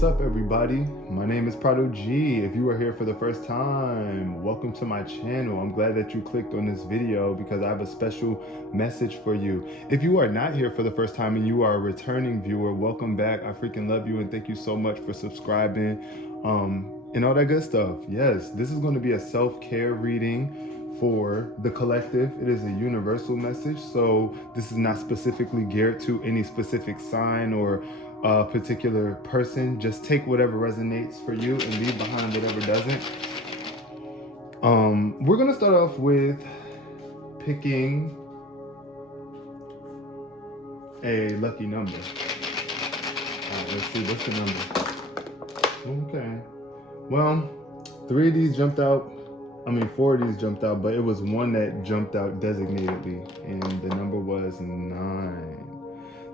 What's up, everybody? My name is Prod.OG. If you are here for the first time, welcome to my channel. I'm glad that you clicked on this video because I have a special message for you. If you are not here for the first time and you are a returning viewer, welcome back. I freaking love you and thank you so much for subscribing and all that good stuff. Yes, this is going to be a self-care reading for the collective. It is a universal message, so this is not specifically geared to any specific sign or a particular person. Just take whatever resonates for you and leave behind whatever doesn't. We're gonna start off with picking a lucky number. All right, let's see, what's the number? Okay, well, 3 of these jumped out. I mean, 4 of these jumped out, but it was one that jumped out designatedly, and the number was 9.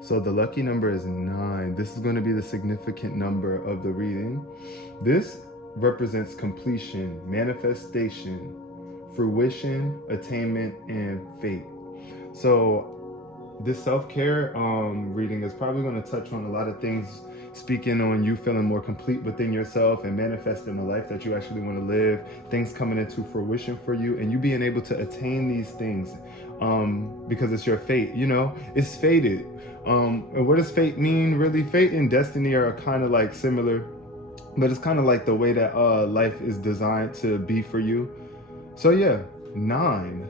So the lucky number is 9. This is going to be the significant number of the reading. This represents completion, manifestation, fruition, attainment, and fate. So this self-care reading is probably going to touch on a lot of things, speaking on you feeling more complete within yourself and manifesting the life that you actually want to live, things coming into fruition for you, and you being able to attain these things because it's your fate. You know, it's fated. And what does fate mean? Really, fate and destiny are kind of like similar, but it's kind of like the way that life is designed to be for you. So yeah, 9.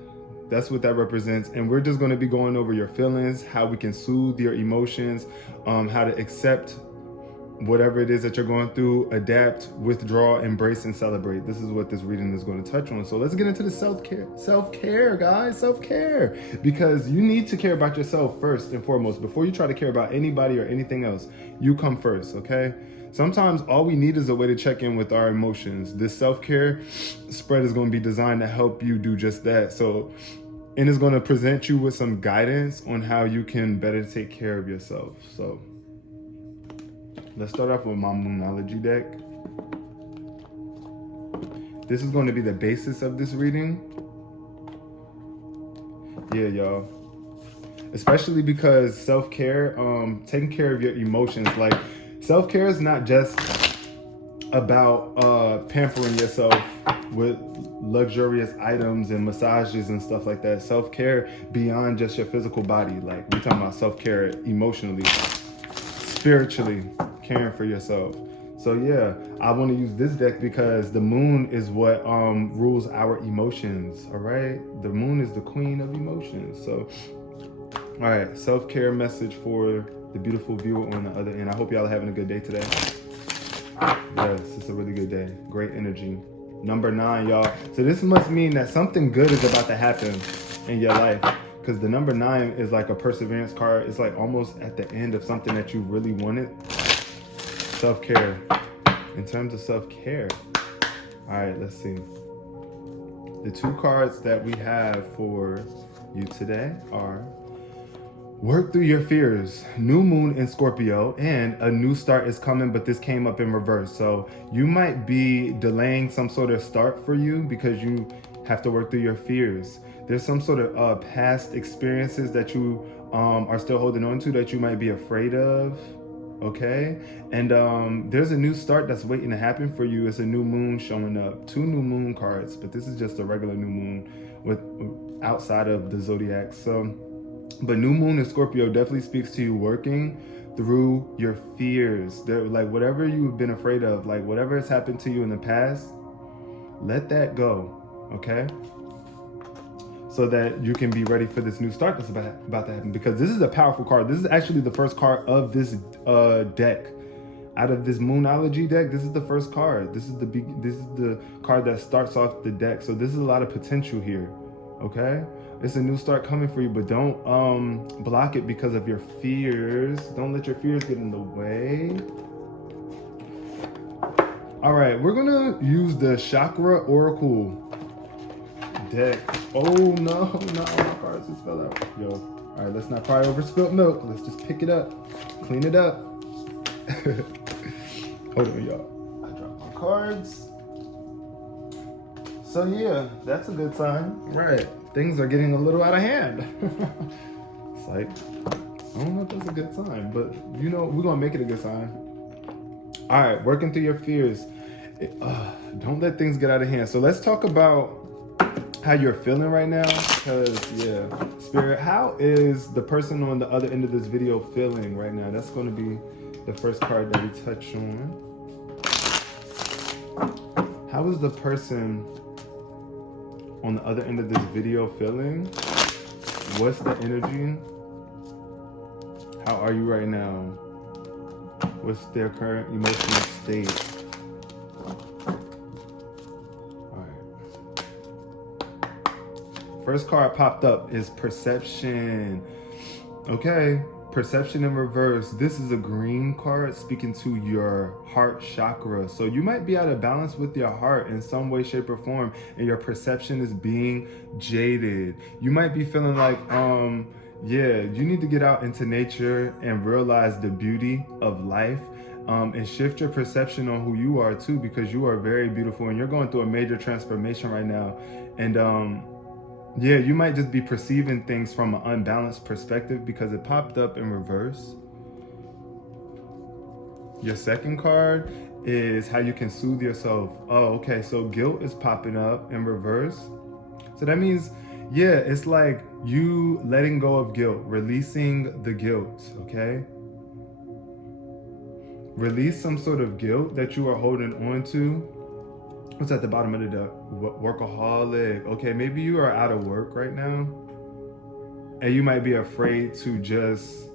That's what that represents. And we're just going to be going over your feelings, how we can soothe your emotions, how to accept whatever it is that you're going through, adapt, withdraw, embrace, and celebrate. This is what this reading is going to touch on. So let's get into the self-care, guys, self-care, because you need to care about yourself first and foremost. Before you try to care about anybody or anything else, you come first, okay? Sometimes all we need is a way to check in with our emotions. This self-care spread is going to be designed to help you do just that. So, and it's going to present you with some guidance on how you can better take care of yourself. So let's start off with my Moonology deck. This is going to be the basis of this reading. Yeah, y'all. Especially because self-care, taking care of your emotions. Like, self-care is not just about pampering yourself with luxurious items and massages and stuff like that. Self-care beyond just your physical body. Like, we're talking about self-care emotionally, spiritually, caring for yourself. So yeah, I want to use this deck because the moon is what rules our emotions. All right, the moon is the queen of emotions. So all right, self-care message for the beautiful viewer on the other end. I hope y'all are having a good day today. Yes, it's a really good day. Great energy. Number 9, y'all. So this must mean that something good is about to happen in your life, because the number 9 is like a perseverance card. It's like almost at the end of something that you really wanted. Self-care. In terms of self-care. All right, let's see. The 2 cards that we have for you today are work through your fears, new moon in Scorpio, and a new start is coming, but this came up in reverse. So you might be delaying some sort of start for you because you have to work through your fears. There's some sort of past experiences that you are still holding on to that you might be afraid of. Okay, and there's a new start that's waiting to happen for you. It's a new moon showing up. 2 new moon cards, but this is just a regular new moon with outside of the zodiac. So, but new moon in Scorpio definitely speaks to you working through your fears. They're like whatever you've been afraid of, like whatever has happened to you in the past, let that go. Okay, so that you can be ready for this new start that's about to happen, because this is a powerful card. This is actually the first card of this deck. Out of this Moonology deck, this is the first card. This is the card that starts off the deck. So this is a lot of potential here, okay? It's a new start coming for you, but don't block it because of your fears. Don't let your fears get in the way. All right, we're gonna use the Chakra Oracle deck. Oh no, my cards just fell out. Yo, all right, let's not cry over spilt milk. Let's just pick it up, clean it up. Hold on, y'all. I dropped my cards. So yeah, that's a good sign. Right, things are getting a little out of hand. It's like, I don't know if that's a good sign, but you know, we're gonna make it a good sign. All right, working through your fears. Don't let things get out of hand. So let's talk about how you're feeling right now, because Spirit, how is the person on the other end of this video feeling right now? That's going to be the first card that we touch on. How is the person on the other end of this video feeling? What's the energy? How are you right now? What's their current emotional state? First card popped up is perception. Okay, perception in reverse. This is a green card speaking to your heart chakra. So you might be out of balance with your heart in some way, shape, or form, and your perception is being jaded. You might be feeling like, you need to get out into nature and realize the beauty of life. And shift your perception on who you are too, because you are very beautiful and you're going through a major transformation right now. And you might just be perceiving things from an unbalanced perspective because it popped up in reverse. Your second card is how you can soothe yourself. Oh, okay, so guilt is popping up in reverse. So that means, it's like you letting go of guilt, releasing the guilt, okay? Release some sort of guilt that you are holding on to. What's at the bottom of the deck? Workaholic. Okay, maybe you are out of work right now and you might be afraid to just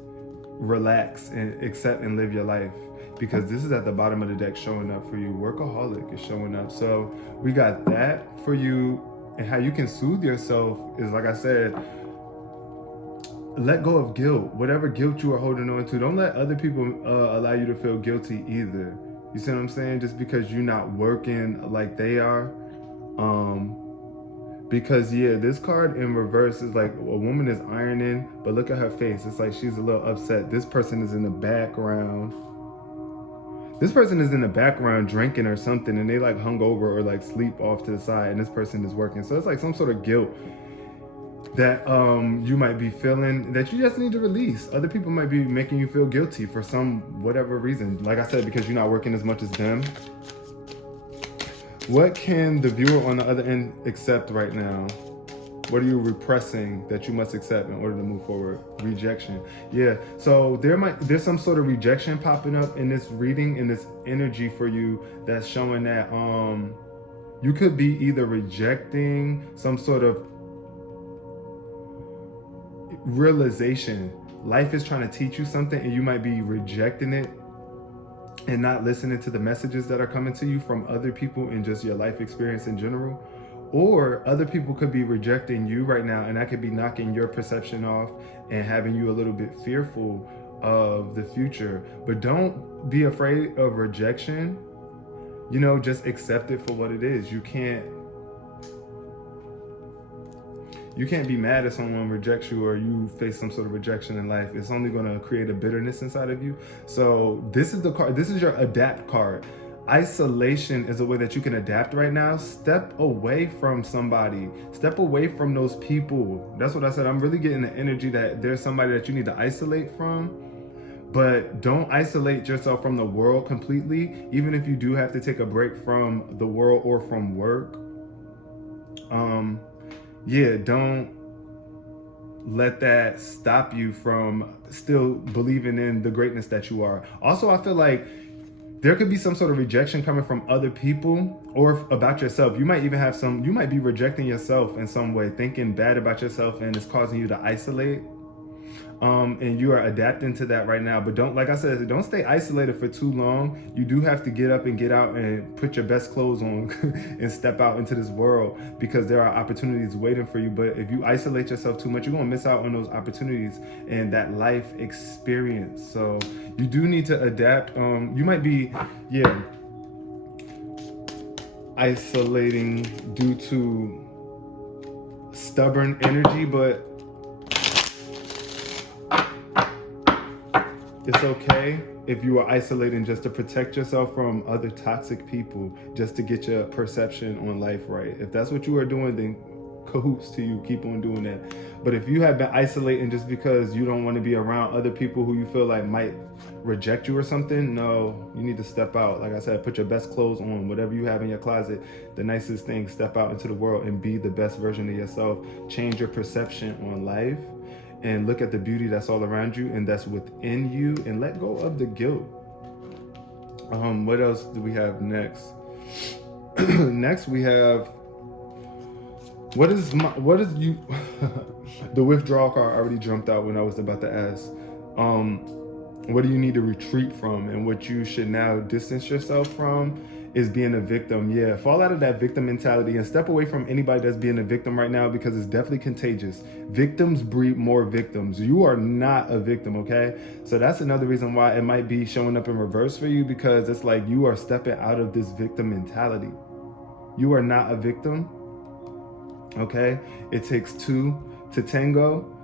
relax and accept and live your life, because this is at the bottom of the deck showing up for you. Workaholic is showing up. So we got that for you. And how you can soothe yourself is, like I said, let go of guilt. Whatever guilt you are holding on to, don't let other people allow you to feel guilty either. You see what I'm saying? Just because you're not working like they are. Because this card in reverse is like a woman is ironing, but look at her face. It's like she's a little upset. This person is in the background. This person is in the background drinking or something, and they like hungover or like sleep off to the side, and this person is working. So it's like some sort of guilt that you might be feeling that you just need to release. Other people might be making you feel guilty for some whatever reason. Like I said, because you're not working as much as them. What can the viewer on the other end accept right now? What are you repressing that you must accept in order to move forward? Rejection. So there's some sort of rejection popping up in this reading, in this energy for you, that's showing that you could be either rejecting some sort of realization. Life is trying to teach you something and you might be rejecting it and not listening to the messages that are coming to you from other people and just your life experience in general. Or other people could be rejecting you right now, and that could be knocking your perception off and having you a little bit fearful of the future. But don't be afraid of rejection. Just accept it for what it is. You can't be mad if someone rejects you or you face some sort of rejection in life. It's only going to create a bitterness inside of you. So this is the card. This is your adapt card. Isolation is a way that you can adapt right now. Step away from somebody. Step away from those people. That's what I said. I'm really getting the energy that there's somebody that you need to isolate from. But don't isolate yourself from the world completely, even if you do have to take a break from the world or from work. Don't let that stop you from still believing in the greatness that you are. Also, I feel like there could be some sort of rejection coming from other people or about yourself. You might even have you might be rejecting yourself in some way, thinking bad about yourself, and it's causing you to isolate. And you are adapting to that right now. But like I said, don't stay isolated for too long. You do have to get up and get out and put your best clothes on and step out into this world, because there are opportunities waiting for you. But if you isolate yourself too much, you're gonna miss out on those opportunities and that life experience. So you do need to adapt. You might be, isolating due to stubborn energy, but it's okay if you are isolating just to protect yourself from other toxic people, just to get your perception on life right. If that's what you are doing, then cahoots to you, keep on doing that. But if you have been isolating just because you don't want to be around other people who you feel like might reject you or something, no, you need to step out. Like I said, put your best clothes on, whatever you have in your closet, the nicest thing, step out into the world and be the best version of yourself. Change your perception on life and look at the beauty that's all around you and that's within you, and let go of the guilt. What else do we have next? Next we have, what is you the withdrawal card already jumped out when I was about to ask. What do you need to retreat from, and what you should now distance yourself from is being a victim. Yeah, fall out of that victim mentality and step away from anybody that's being a victim right now, because it's definitely contagious. Victims breed more victims. You are not a victim, okay? So that's another reason why it might be showing up in reverse for you, because it's like you are stepping out of this victim mentality. You are not a victim, okay? It takes two to tango,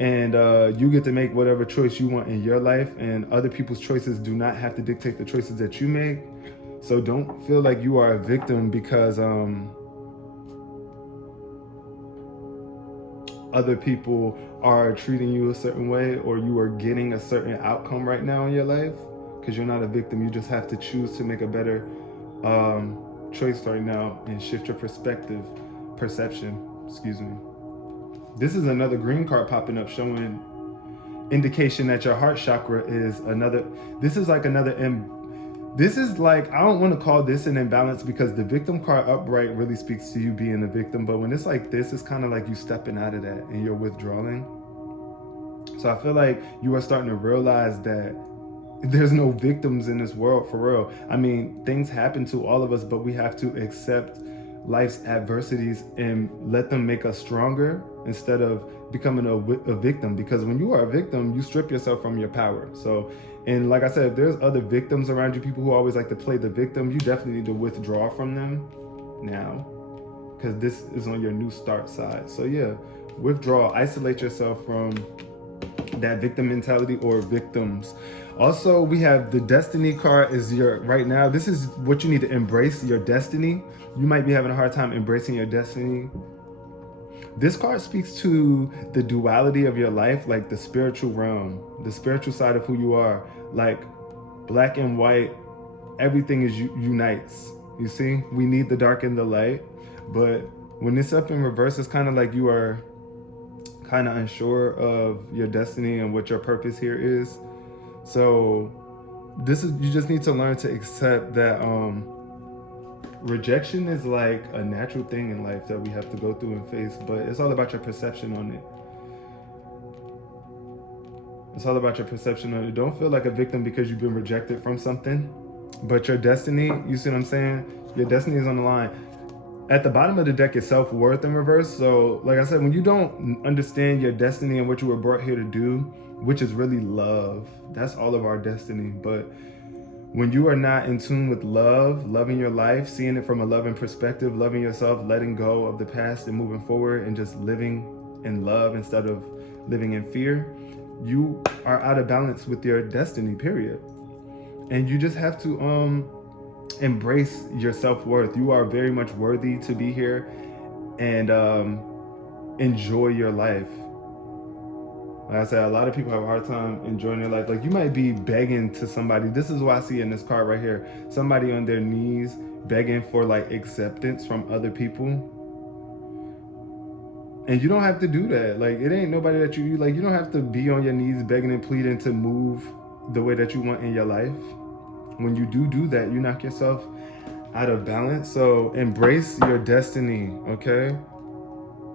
and you get to make whatever choice you want in your life, and other people's choices do not have to dictate the choices that you make. So don't feel like you are a victim because other people are treating you a certain way, or you are getting a certain outcome right now in your life, because you're not a victim. You just have to choose to make a better choice right now and shift your perception, excuse me. This is another green card popping up showing indication that your heart chakra is another, this is like another, this is like, I don't want to call this an imbalance, because the victim card upright really speaks to you being a victim. But when it's like this, it's kind of like you stepping out of that and you're withdrawing. So I feel like you are starting to realize that there's no victims in this world, for real. I mean, things happen to all of us, but we have to accept life's adversities and let them make us stronger instead of becoming a victim. Because when you are a victim, you strip yourself from your power. So, and like I said, if there's other victims around you, people who always like to play the victim, you definitely need to withdraw from them now, because this is on your new start side. So yeah, withdraw, isolate yourself from that victim mentality or victims. Also, we have the destiny card is your, right now, this is what you need to embrace, your destiny. You might be having a hard time embracing your destiny. This card speaks to the duality of your life, like the spiritual realm, the spiritual side of who you are, like black and white, everything is unites. You see, we need the dark and the light, but when it's up in reverse, it's kind of like you are kind of unsure of your destiny and what your purpose here is. So this is, you just need to learn to accept that rejection is like a natural thing in life that we have to go through and face, but it's all about your perception on it. It's all about your perception on it. Don't feel like a victim because you've been rejected from something, but your destiny, you see what I'm saying? Your destiny is on the line. At the bottom of the deck is self-worth in reverse. So like I said, when you don't understand your destiny and what you were brought here to do, which is really love, that's all of our destiny. But when you are not in tune with love, loving your life, seeing it from a loving perspective, loving yourself, letting go of the past and moving forward and just living in love instead of living in fear, you are out of balance with your destiny, period. And you just have to embrace your self-worth. You are very much worthy to be here, and enjoy your life. Like I said, a lot of people have a hard time enjoying their life. Like you might be begging to somebody. This is what I see in this card right here. Somebody on their knees begging for like acceptance from other people. And you don't have to do that. Like it ain't nobody that you like. You don't have to be on your knees begging and pleading to move the way that you want in your life. When you do that, you knock yourself out of balance. So embrace your destiny, okay?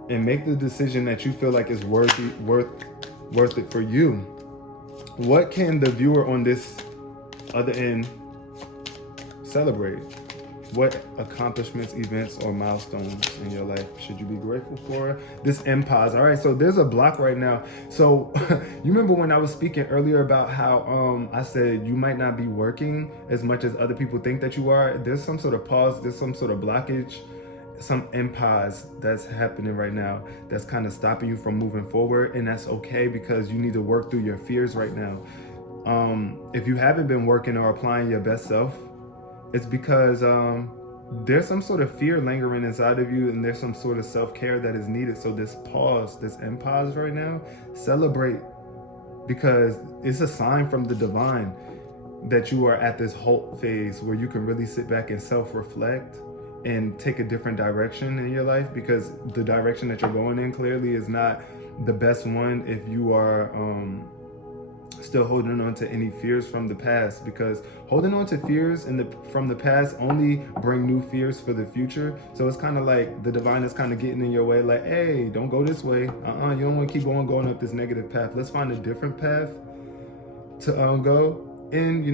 And make the decision that you feel like is worth it for you. What can the viewer on this other end celebrate? What accomplishments, events, or milestones in your life should you be grateful for? This empires. All right, so there's a block right now. So you remember when I was speaking earlier about how I said you might not be working as much as other people think that you are? There's some sort of pause, there's some sort of blockage, some empires that's happening right now that's kind of stopping you from moving forward. And that's okay, because you need to work through your fears right now. If you haven't been working or applying your best self, it's because there's some sort of fear lingering inside of you, and there's some sort of self-care that is needed. So this pause, this end pause right now, celebrate, because it's a sign from the divine that you are at this halt phase where you can really sit back and self-reflect and take a different direction in your life, because the direction that you're going in clearly is not the best one if you are still holding on to any fears from the past, because holding on to fears from the past only bring new fears for the future. So it's kind of like the divine is kind of getting in your way, like, hey, don't go this way. You don't want to keep going up this negative path. Let's find a different path to go in,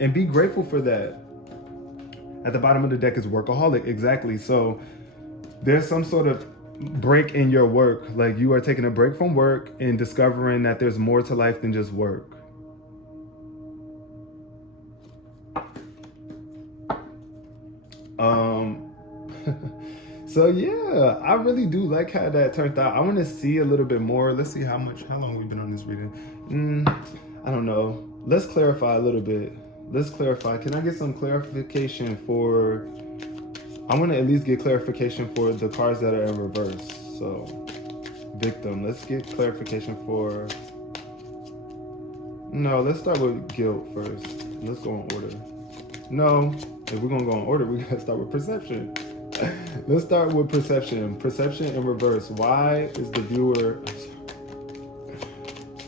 and be grateful for that. At the bottom of the deck is workaholic. Exactly. So there's some sort of break in your work, like you are taking a break from work and discovering that there's more to life than just work. So yeah, I really do like how that turned out. I want to see a little bit more. Let's see how long we've been on this reading. I don't know. Let's clarify a little bit. Let's clarify. Can I get some clarification for, I want to at least get clarification for the cards that are in reverse. So, victim. Let's get clarification for, no, let's start with guilt first. Let's go in order. No, if we're going to go in order, we got to start with perception. Let's start with perception. Perception in reverse. Why is the viewer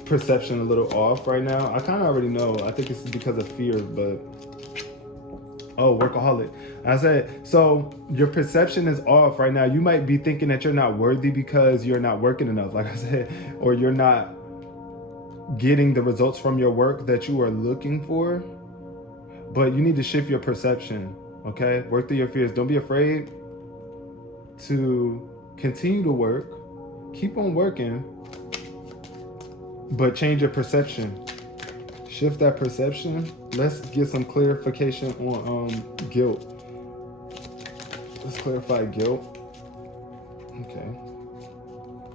perception a little off right now? I kind of already know. I think it's because of fear, but workaholic. I said, so your perception is off right now. You might be thinking that you're not worthy because you're not working enough, like I said, or you're not getting the results from your work that you are looking for. But you need to shift your perception, okay? Work through your fears. Don't be afraid to continue to work. Keep on working, but change your perception. Shift that perception. Let's get some clarification on guilt. Let's clarify guilt. Okay.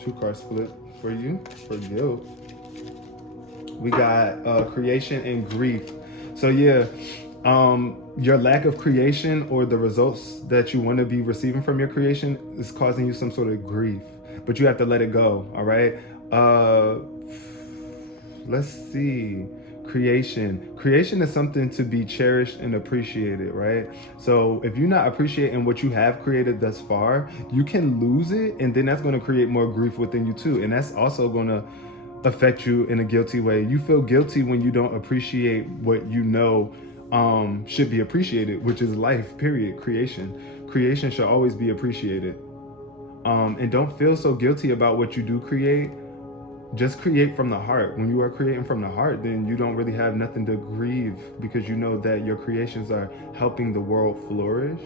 2 cards split for you for guilt. We got creation and grief. So yeah, your lack of creation or the results that you want to be receiving from your creation is causing you some sort of grief, but you have to let it go. All right. Let's see. Creation is something to be cherished and appreciated, right? So if you're not appreciating what you have created thus far, you can lose it, and then that's going to create more grief within you too, and that's also going to affect you in a guilty way. You feel guilty when you don't appreciate what you know should be appreciated, which is life, period. Creation should always be appreciated. And don't feel so guilty about what you do create. Just create from the heart. When you are creating from the heart, then you don't really have nothing to grieve, because you know that your creations are helping the world flourish.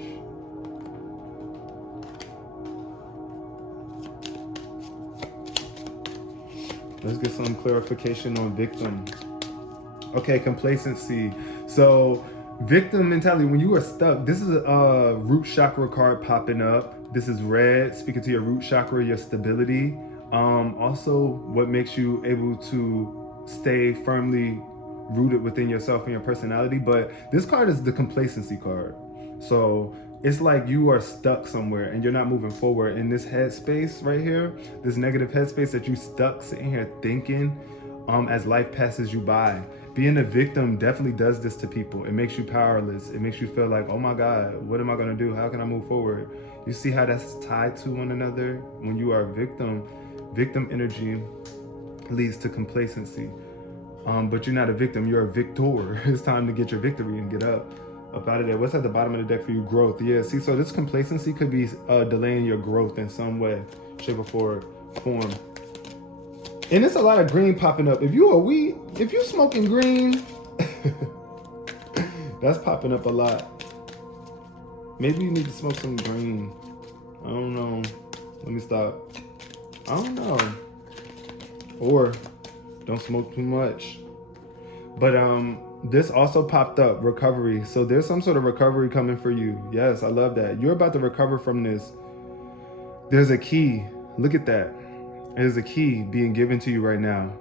Let's get some clarification on victim. Okay, complacency. So victim mentality, when you are stuck, this is a root chakra card popping up. This is red, speaking to your root chakra, your stability. Also what makes you able to stay firmly rooted within yourself and your personality. But this card is the complacency card. So it's like you are stuck somewhere and you're not moving forward in this headspace right here, this negative headspace that you stuck sitting here thinking as life passes you by. Being a victim definitely does this to people. It makes you powerless. It makes you feel like, oh my God, what am I gonna do? How can I move forward? You see how that's tied to one another? When you are a victim energy leads to complacency. But you're not a victim, you're a victor. It's time to get your victory and get up out of there. What's at the bottom of the deck for you? Growth. Yeah, see, so this complacency could be delaying your growth in some way, shape, or form. And it's a lot of green popping up. If you smoking green, that's popping up a lot. Maybe you need to smoke some green. I don't know. Let me stop. I don't know. Or don't smoke too much. But this also popped up, recovery. So there's some sort of recovery coming for you. Yes, I love that. You're about to recover from this. There's a key. Look at that. There's a key being given to you right now.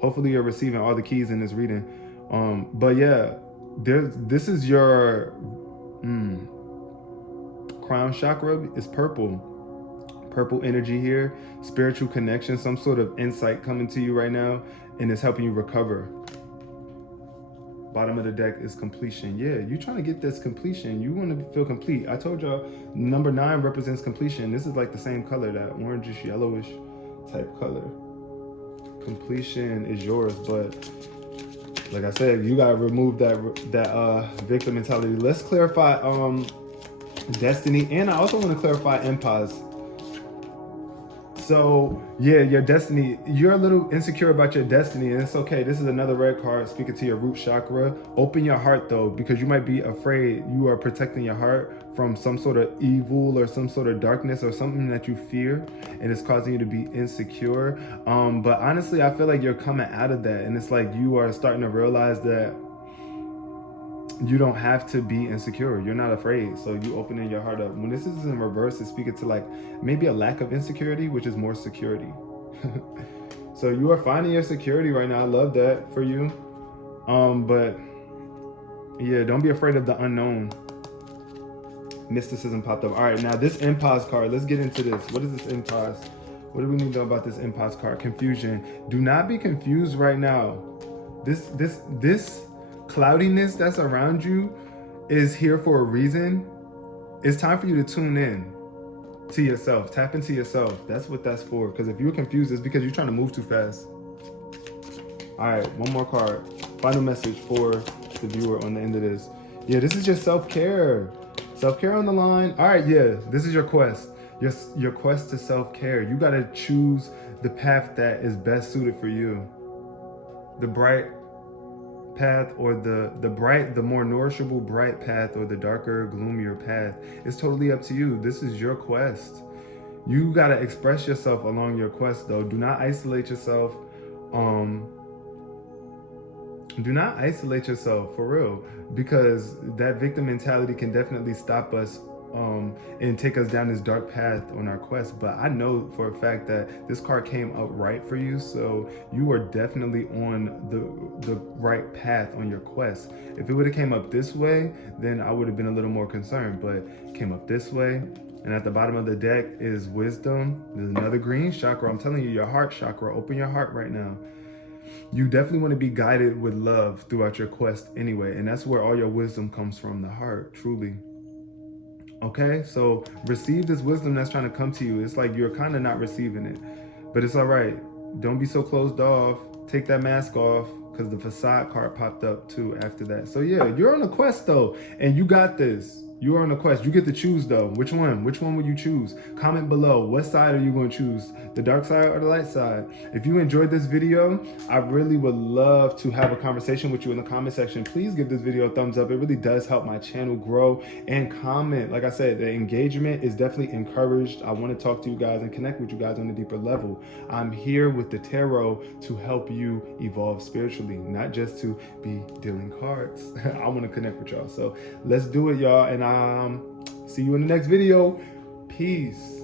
Hopefully you're receiving all the keys in this reading. But yeah, this is your crown chakra is purple. Purple energy here, spiritual connection, some sort of insight coming to you right now, and it's helping you recover. Bottom of the deck is completion. Yeah, you're trying to get this completion. You want to feel complete. I told y'all number 9 represents completion. This is like the same color, that orangish, yellowish type color. Completion is yours, but like I said, you gotta remove that victim mentality. Let's clarify destiny, and I also want to clarify empaths. So yeah, your destiny, you're a little insecure about your destiny, and it's okay. This is another red card speaking to your root chakra. Open your heart though, because you might be afraid. You are protecting your heart from some sort of evil or some sort of darkness or something that you fear, and it's causing you to be insecure. But honestly, I feel like you're coming out of that, and it's like you are starting to realize that you don't have to be insecure. You're not afraid. So you opening your heart up. When this is in reverse, it's speaking to like maybe a lack of insecurity, which is more security. So you are finding your security right now. I love that for you. But yeah, don't be afraid of the unknown. Mysticism popped up. All right, now this empath card, let's get into this. What is this empath? What do we need to know about this empath card? Confusion. Do not be confused right now. This cloudiness that's around you is here for a reason. It's time for you to tune in to yourself. Tap into yourself. That's what that's for. Because if you're confused, it's because you're trying to move too fast. All right, one more card. Final message for the viewer on the end of this. Yeah, this is your self-care. Self-care on the line. All right, yeah, this is your quest. Your quest to self-care. You got to choose the path that is best suited for you. The bright path, or the more nourishable bright path, or the darker, gloomier path. It's totally up to you. This is your quest. You got to express yourself along your quest though. Do not isolate yourself. Do not isolate yourself, for real, because that victim mentality can definitely stop us and take us down this dark path on our quest. But I know for a fact that this card came up right for you, so you are definitely on the right path on your quest. If it would have came up this way, then I would have been a little more concerned, but it came up this way. And at the bottom of the deck is wisdom. There's another green chakra. I'm telling you, your heart chakra. Open your heart right now. You definitely want to be guided with love throughout your quest anyway, and that's where all your wisdom comes from, the heart, truly. Okay, so receive this wisdom that's trying to come to you. It's like you're kind of not receiving it, but it's all right. Don't be so closed off. Take that mask off, because the facade card popped up too after that. So yeah, you're on a quest though, and you got this. You are on a quest. You get to choose though. Which one? Which one will you choose? Comment below. What side are you going to choose? The dark side or the light side? If you enjoyed this video, I really would love to have a conversation with you in the comment section. Please give this video a thumbs up. It really does help my channel grow. And comment. Like I said, the engagement is definitely encouraged. I want to talk to you guys and connect with you guys on a deeper level. I'm here with the tarot to help you evolve spiritually, not just to be dealing cards. I want to connect with y'all. So let's do it, y'all. And see you in the next video. Peace.